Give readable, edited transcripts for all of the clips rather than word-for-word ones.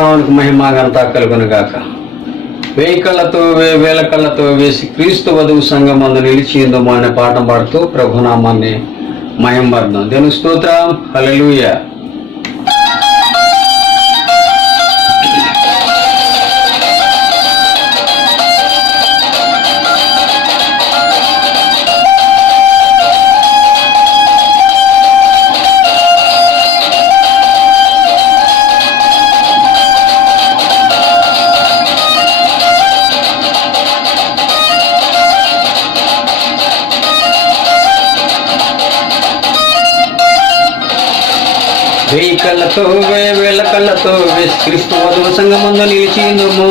నామమునకు మహిమ ఘనత కలుగునుగాక. వేయి కళ్ళతో వేల కళ్ళతో వేసి క్రీస్తు వధువు సంఘమందు నిలిచిందో అనే పాఠం పాడుతూ ప్రభునామాన్ని మహిమవర్ధం. దేవుని స్తోత్రం. హల్లెలూయా. వేయి కళ్ళతో వేల కళ్ళతో వేసి క్రీస్తు వధువు సంఘమందు నిలిచిందుము.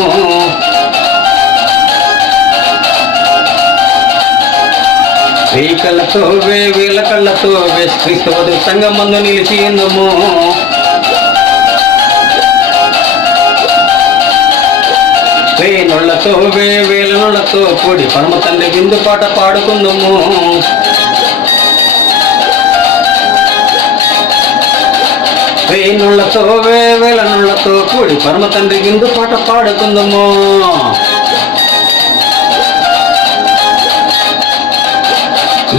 వేయి కళ్ళతో వేల కళ్ళతో వేసి క్రీస్తు వధువు సంఘమందు నిలిచిందుము. వేయి నొళ్ళతో వేల నొళ్ళతో కూడి పరమ తండ్రి విందు పాట పాడుకుందుము. వేయి నుళ్ళతో వేల నుళ్ళతో కూడి పరమ తండ్రి విందు పాట పాడుకుందాము.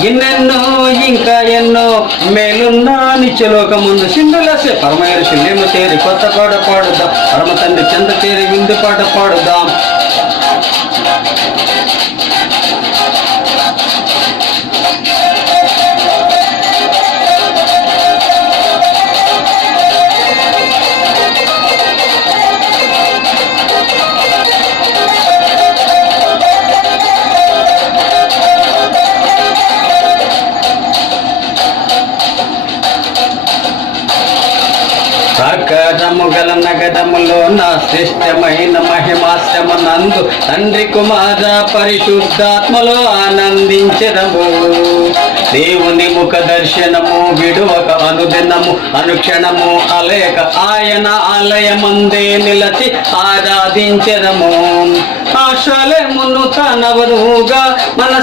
ఎన్నెన్నో ఇంకా ఎన్నో మేలున్నా నిత్యలోక ముందు సింధులసే పరమేశ్వరులేమో చేరి కొత్త పాట పాడుదాం. పరమ తండ్రి చెంత చేరి విందు పాట పాడుదాం. సాకారము గల నగరములో నా శ్రేష్టమైన మహిమాశ్రమనందు తండ్రి కుమార పరిశుద్ధాత్మలో ఆనందించడము. దేవుని ముఖ దర్శనము విడువక అనుదినము అనుక్షణము అలేక ఆయన ఆలయమందే నిలచి ఆరాధించడము. ఆశలమును తనవరుగా మన